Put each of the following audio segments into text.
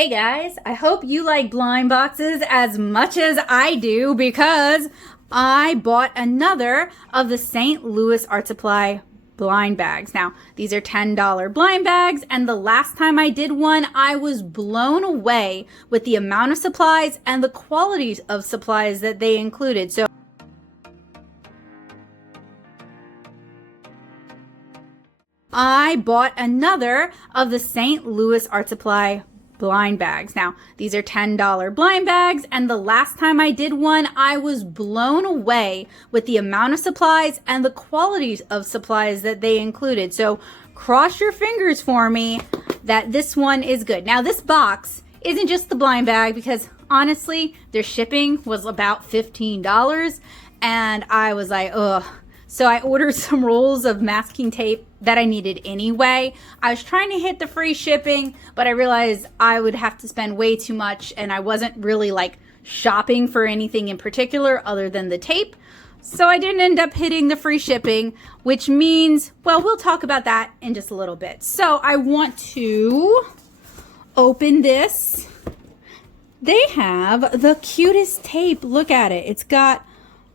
Hey guys, I hope you like blind boxes as much as I do because I bought another of the St. Louis Art Supply blind bags. Now, these are $10 blind bags, and the last time I did one, I was blown away with the amount of supplies and the quality of supplies that they included. So I bought another of the St. Louis Art Supply blind bags. Now, these are $10 blind bags, and the last time I did one, I was blown away with the amount of supplies and the quality of supplies that they included. So cross your fingers for me that this one is good. Now, this box isn't just the blind bag because honestly, their shipping was about $15, and I was like, ugh. So I ordered some rolls of masking tape that I needed anyway. I was trying to hit the free shipping, but I realized I would have to spend way too much, and I wasn't really like shopping for anything in particular other than the tape. So I didn't end up hitting the free shipping, which means, well, we'll talk about that in just a little bit. So I want to open this. They have the cutest tape. Look at it. It's got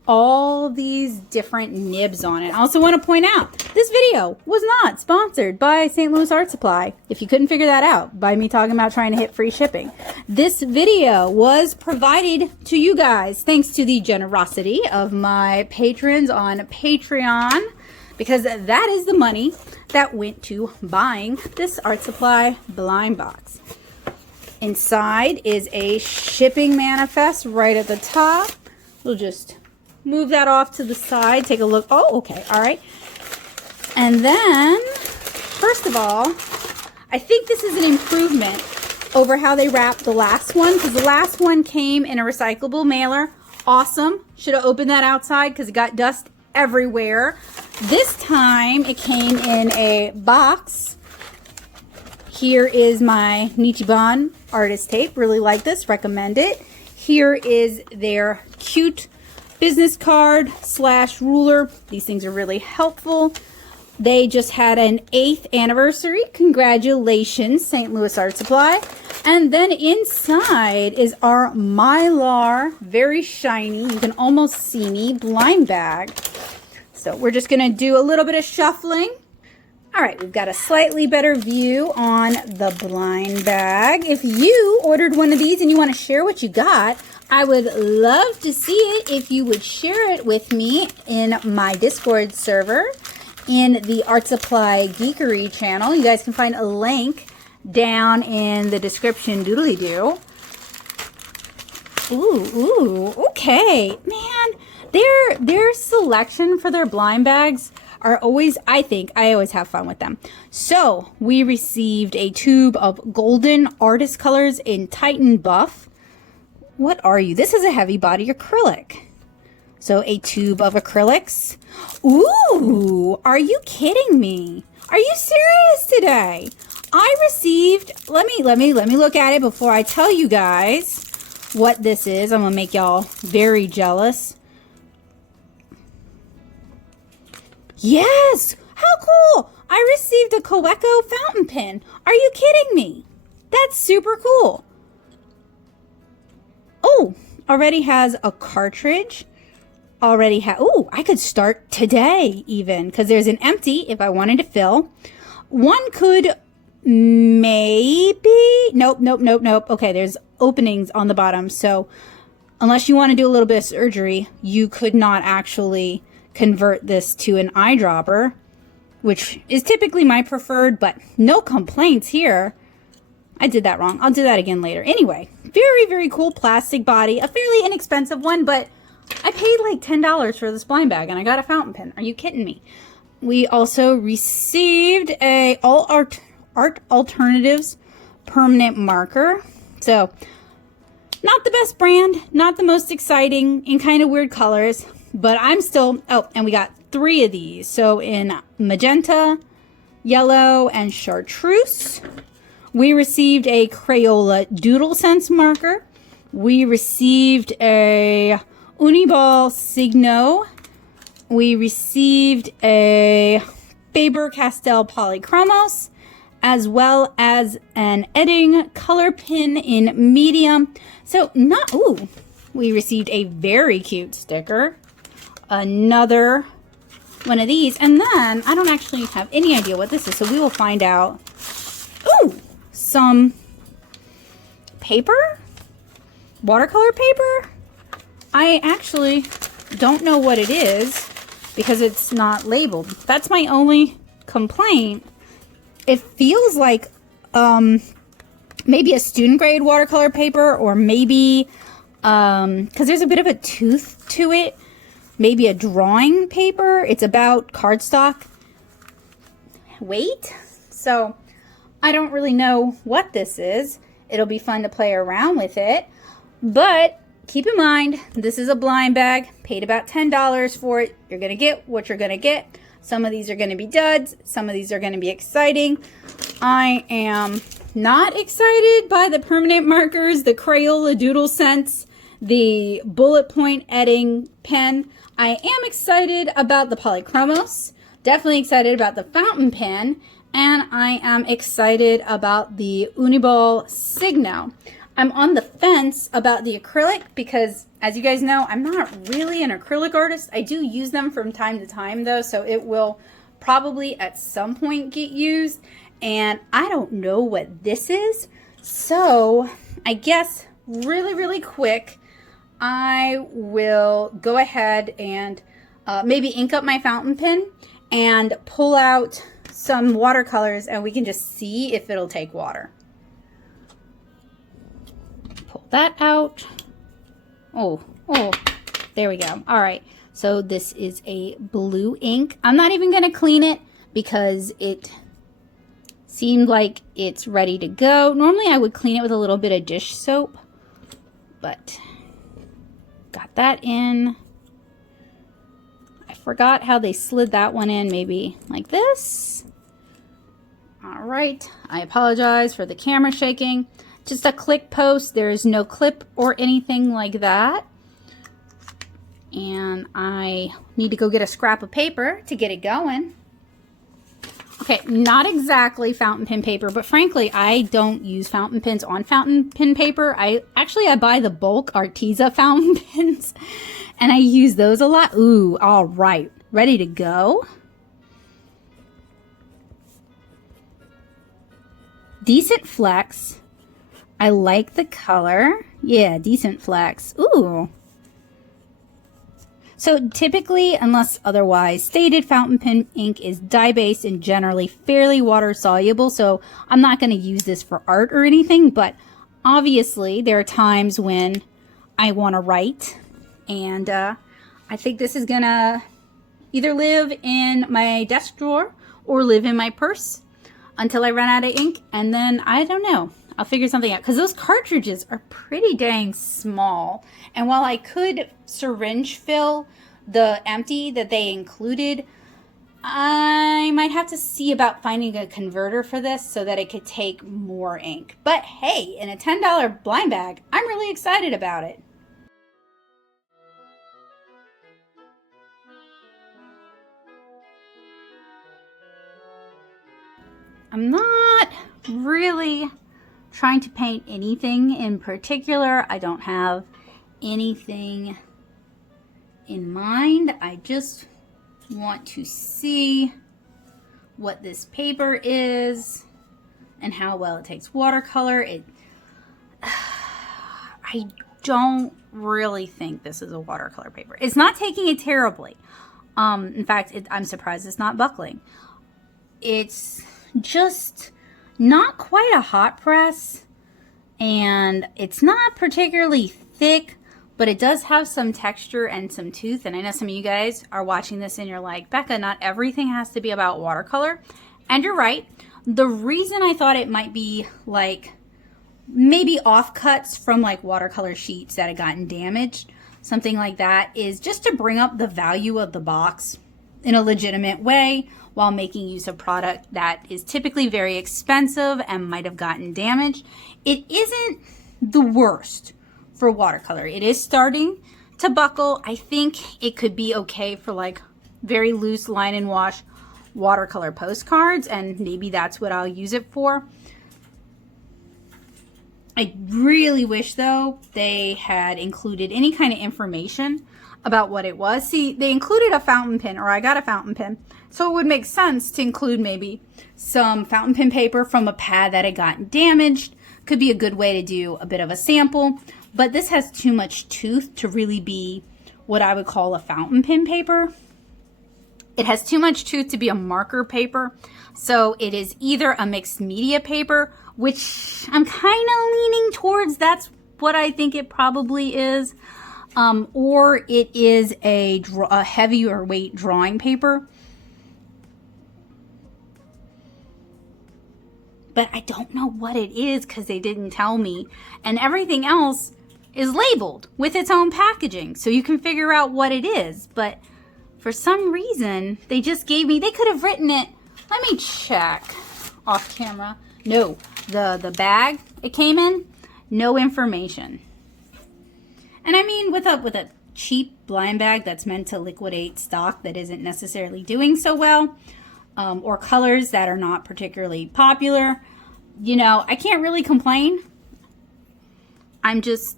all these different nibs on it. I also want to point out, this video was not sponsored by St. Louis Art Supply. If you couldn't figure that out by me talking about trying to hit free shipping. This video was provided to you guys thanks to the generosity of my patrons on Patreon, because that is the money that went to buying this Art Supply blind box. Inside is a shipping manifest right at the top. We'll just move that off to the side. Take a look. Oh, okay. All right. And then, first of all, I think this is an improvement over how they wrapped the last one, because the last one came in a recyclable mailer. Awesome. Should have opened that outside because it got dust everywhere. This time it came in a box. Here is my Nichiban artist tape. Really like this. Recommend it. Here is their cute business card / ruler. These things are really helpful. They just had an 8th anniversary. Congratulations, St. Louis Art Supply. And then inside is our Mylar, very shiny, you can almost see me, blind bag. So we're just gonna do a little bit of shuffling. All right, we've got a slightly better view on the blind bag. If you ordered one of these and you want to share what you got, I would love to see it if you would share it with me in my Discord server in the Art Supply Geekery channel. You guys can find a link down in the description doodly-doo. Ooh, okay. Man, their selection for their blind bags are always, I always have fun with them. So we received a tube of golden artist colors in Titan Buff. What are you? This is a heavy body acrylic. So a tube of acrylics. Ooh, are you kidding me? Are you serious today? I received, let me look at it before I tell you guys what this is. I'm gonna make y'all very jealous. Yes, how cool. I received a Coeco fountain pen. Are you kidding me? That's super cool. Oh, already has a cartridge. Oh, I could start today even, because there's an empty if I wanted to fill. One could maybe, nope. Okay, there's openings on the bottom. So unless you want to do a little bit of surgery, you could not actually convert this to an eyedropper, which is typically my preferred, but no complaints here. I did that wrong. I'll do that again later. Anyway, very, very cool plastic body. A fairly inexpensive one, but I paid like $10 for this blind bag and I got a fountain pen. Are you kidding me? We also received a All Art Alternatives permanent marker. So, not the best brand, not the most exciting, in kind of weird colors, but I'm still, oh, and we got 3 of these. So in magenta, yellow, and chartreuse. We received a Crayola Doodle Sense marker. We received a Uniball Signo. We received a Faber-Castell Polychromos. as well as an Edding color pin in medium. So we received a very cute sticker. Another one of these. And then I don't actually have any idea what this is, so we will find out. Ooh, some paper? Watercolor paper? I actually don't know what it is because it's not labeled. That's my only complaint. It feels like maybe a student grade watercolor paper, or maybe because there's a bit of a tooth to it, maybe a drawing paper. It's about cardstock weight, so I don't really know what this is. It'll be fun to play around with it, but keep in mind, this is a blind bag. Paid about $10 for it. You're gonna get what you're gonna get. Some of these are gonna be duds. Some of these are gonna be exciting. I am not excited by the permanent markers, the Crayola Doodle Scents, the bullet point Edding pen. I am excited about the Polychromos. Definitely excited about the fountain pen. And I am excited about the Uniball Signo. I'm on the fence about the acrylic because, as you guys know, I'm not really an acrylic artist. I do use them from time to time though, so it will probably at some point get used. And I don't know what this is. So I guess really quick, I will go ahead and maybe ink up my fountain pen and pull out some watercolors, and we can just see if it'll take water. Pull that out. Oh, there we go. All right, so this is a blue ink. I'm not even gonna clean it because it seemed like it's ready to go. Normally I would clean it with a little bit of dish soap, but got that in. I forgot how they slid that one in, maybe like this. All right, I apologize for the camera shaking. Just a click post. There is no clip or anything like that. And I need to go get a scrap of paper to get it going. Okay, not exactly fountain pen paper, but frankly, I don't use fountain pens on fountain pen paper. I buy the bulk Arteza fountain pens, and I use those a lot. Ooh, all right, ready to go. Decent flex. I like the color. Yeah, decent flex. Ooh. So typically, unless otherwise stated, fountain pen ink is dye-based and generally fairly water-soluble. So I'm not going to use this for art or anything, but obviously there are times when I want to write. And I think this is going to either live in my desk drawer or live in my purse until I run out of ink, and then I don't know. I'll figure something out, because those cartridges are pretty dang small. And while I could syringe fill the empty that they included, I might have to see about finding a converter for this so that it could take more ink. But hey, in a $10 blind bag, I'm really excited about it. I'm not really trying to paint anything in particular. I don't have anything in mind. I just want to see what this paper is and how well it takes watercolor. I don't really think this is a watercolor paper. It's not taking it terribly. In fact, I'm surprised it's not buckling. It's just not quite a hot press, and it's not particularly thick, but it does have some texture and some tooth. And I know some of you guys are watching this and you're like, Becca, not everything has to be about watercolor. And you're right. The reason I thought it might be like maybe offcuts from like watercolor sheets that had gotten damaged, something like that, is just to bring up the value of the box in a legitimate way while making use of product that is typically very expensive and might have gotten damaged. It isn't the worst for watercolor. It is starting to buckle. I think it could be okay for like very loose line and wash watercolor postcards, and maybe that's what I'll use it for. I really wish, though, they had included any kind of information about what it was. See, they included a fountain pen, or I got a fountain pen, so it would make sense to include maybe some fountain pen paper from a pad that had gotten damaged. Could be a good way to do a bit of a sample, but this has too much tooth to really be what I would call a fountain pen paper. It has too much tooth to be a marker paper, so it is either a mixed media paper, which I'm kind of leaning towards that's what I think it probably is, or it is a heavier weight drawing paper. But I don't know what it is because they didn't tell me. And everything else is labeled with its own packaging, so you can figure out what it is. But for some reason, they just gave me, they could have written it. Let me check off camera. No, the bag it came in, no information. And I mean, with a cheap blind bag that's meant to liquidate stock that isn't necessarily doing so well, or colors that are not particularly popular, you know, I can't really complain. I'm just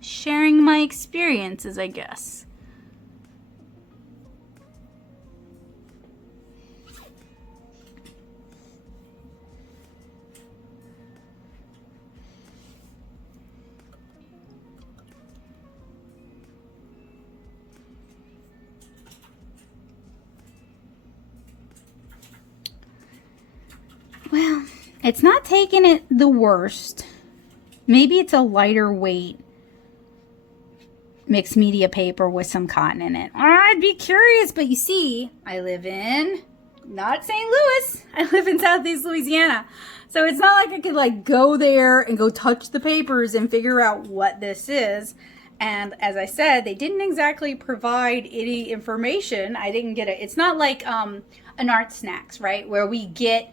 sharing my experiences, I guess. Well, it's not taking it the worst. Maybe it's a lighter weight mixed media paper with some cotton in it. I'd be curious, but you see, I live in not St. Louis. I live in Southeast Louisiana. So it's not like I could like go there and go touch the papers and figure out what this is. And as I said, they didn't exactly provide any information. I didn't get it. It's not like an Art Snacks, right? Where we get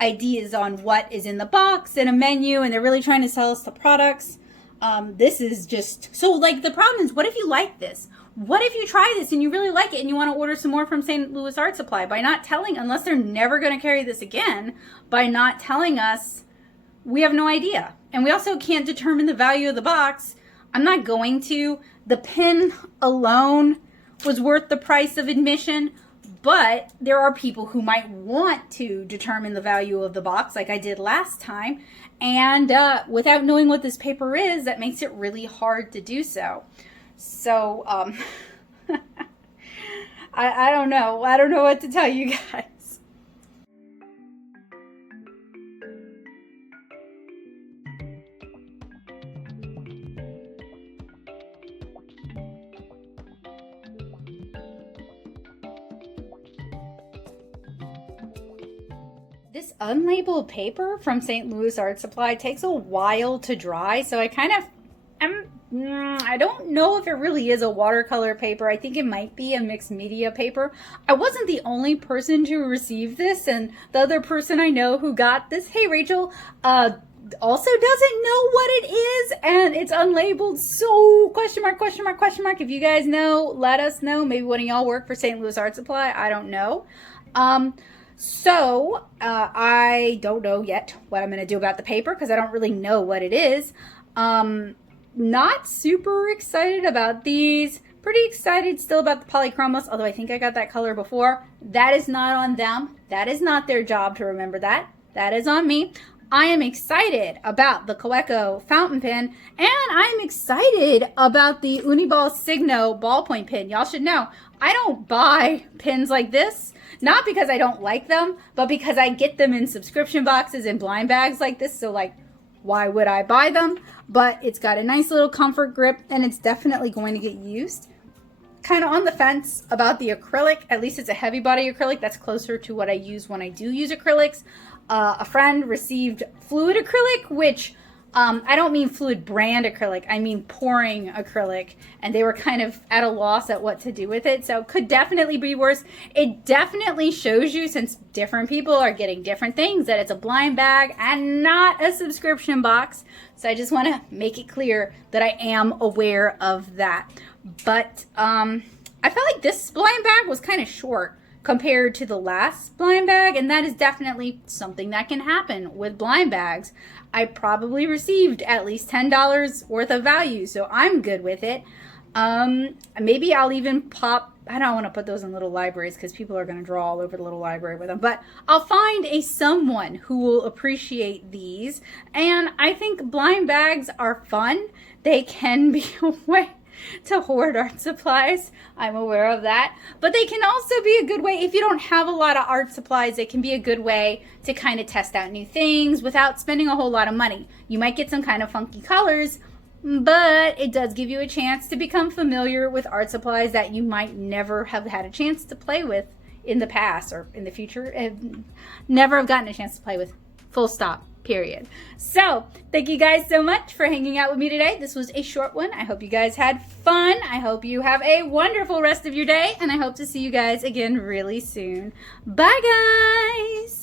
ideas on what is in the box and a menu, and they're really trying to sell us the products. This is just, so like the problem is, what if you like this? What if you try this and you really like it and you want to order some more from St. Louis Art Supply? By not telling, unless they're never going to carry this again, by not telling us, we have no idea. And we also can't determine the value of the box. I'm not going to. The pen alone was worth the price of admission. But there are people who might want to determine the value of the box like I did last time. And without knowing what this paper is, that makes it really hard to do so. So, I don't know. I don't know what to tell you guys. This unlabeled paper from St. Louis Art Supply takes a while to dry, so I kind of I don't know if it really is a watercolor paper. I think it might be a mixed media paper. I wasn't the only person to receive this, and the other person I know who got this, hey Rachel, also doesn't know what it is, and it's unlabeled. So question mark, question mark, question mark. If you guys know, let us know. Maybe one of y'all work for St. Louis Art Supply. I don't know. So I don't know yet what I'm going to do about the paper because I don't really know what it is. Not super excited about these. Pretty excited still about the polychromos, although I think I got that color before. That is not on them. That is not their job to remember that. That is on me. I am excited about the Kaweco fountain pen, and I'm excited about the Uniball Signo ballpoint pen. Y'all should know, I don't buy pens like this, not because I don't like them, but because I get them in subscription boxes and blind bags like this, so like, why would I buy them? But it's got a nice little comfort grip, and it's definitely going to get used. Kind of on the fence about the acrylic. At least it's a heavy body acrylic. That's closer to what I use when I do use acrylics. A friend received fluid acrylic, which I don't mean fluid brand acrylic. I mean pouring acrylic. And they were kind of at a loss at what to do with it. So it could definitely be worse. It definitely shows you, since different people are getting different things, that it's a blind bag and not a subscription box. So I just want to make it clear that I am aware of that. But I felt like this blind bag was kind of short compared to the last blind bag, and that is definitely something that can happen with blind bags. I probably received at least $10 worth of value, so I'm good with it. Maybe I'll even pop, I don't want to put those in little libraries because people are going to draw all over the little library with them, but I'll find someone who will appreciate these. And I think blind bags are fun. They can be a way to hoard art supplies. I'm aware of that. But they can also be a good way, if you don't have a lot of art supplies, it can be a good way to kind of test out new things without spending a whole lot of money. You might get some kind of funky colors, but it does give you a chance to become familiar with art supplies that you might never have had a chance to play with in the past or in the future, and never have gotten a chance to play with. Full stop. Period. So, thank you guys so much for hanging out with me today. This was a short one. I hope you guys had fun. I hope you have a wonderful rest of your day, and I hope to see you guys again really soon. Bye, guys!